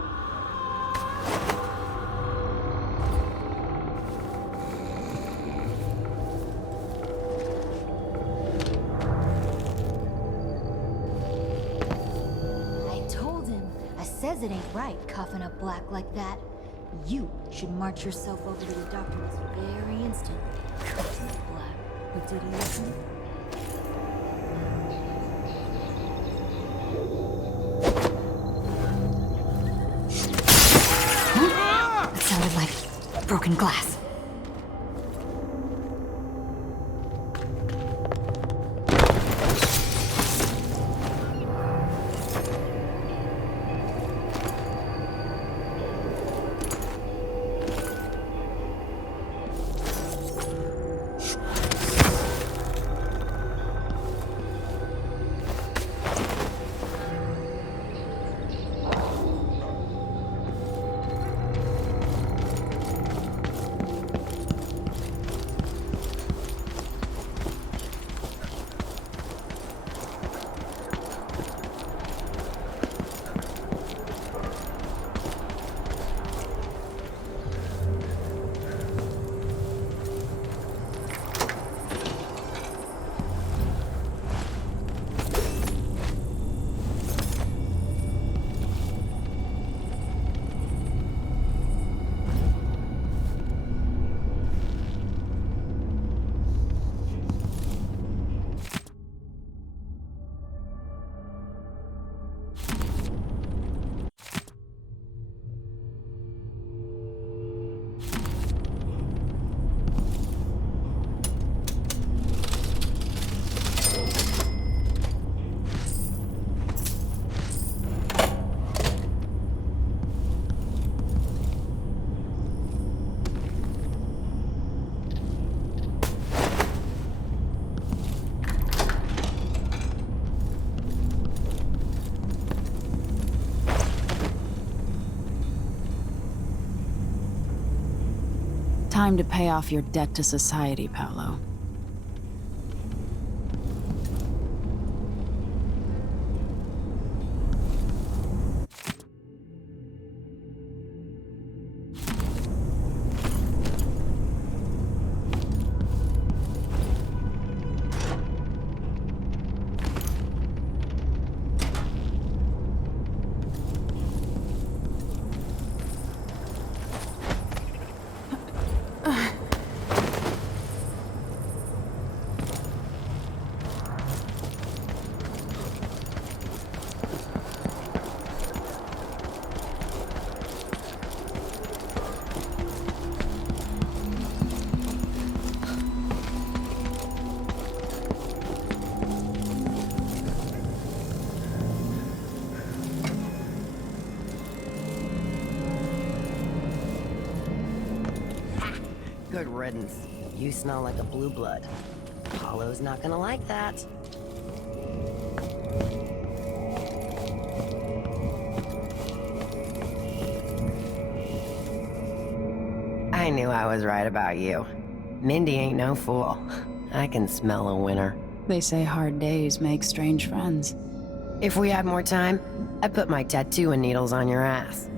I told him. I says it ain't right, cuffing up Black like that. You should march yourself over to the doctor this very instant. Cuffing up Black. But did he listen? That sounded like broken glass. Time to pay off your debt to society, Paolo. Good riddance. You smell like a blue blood. Apollo's not gonna like that. I knew I was right about you. Mindy ain't no fool. I can smell a winner. They say hard days make strange friends. If we had more time, I'd put my tattoo and needles on your ass.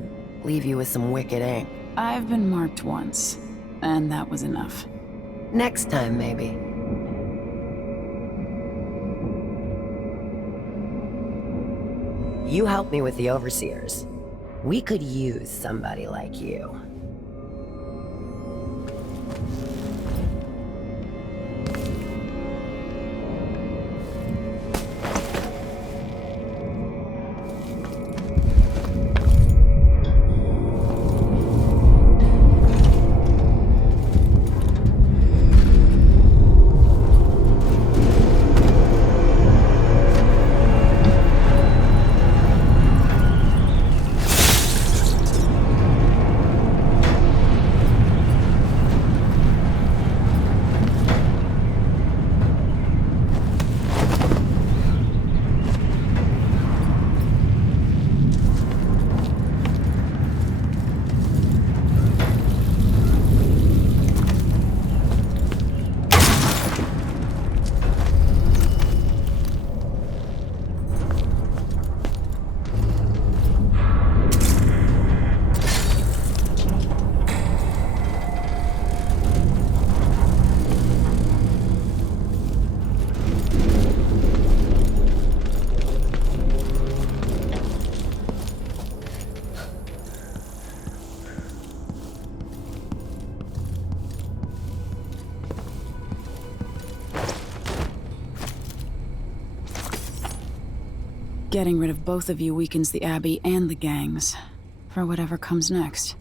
Leave you with some wicked ink. I've been marked once, and that was enough. Next time, maybe. You helped me with the Overseers. We could use somebody like you. Getting rid of both of you weakens the Abbey and the gangs, for whatever comes next.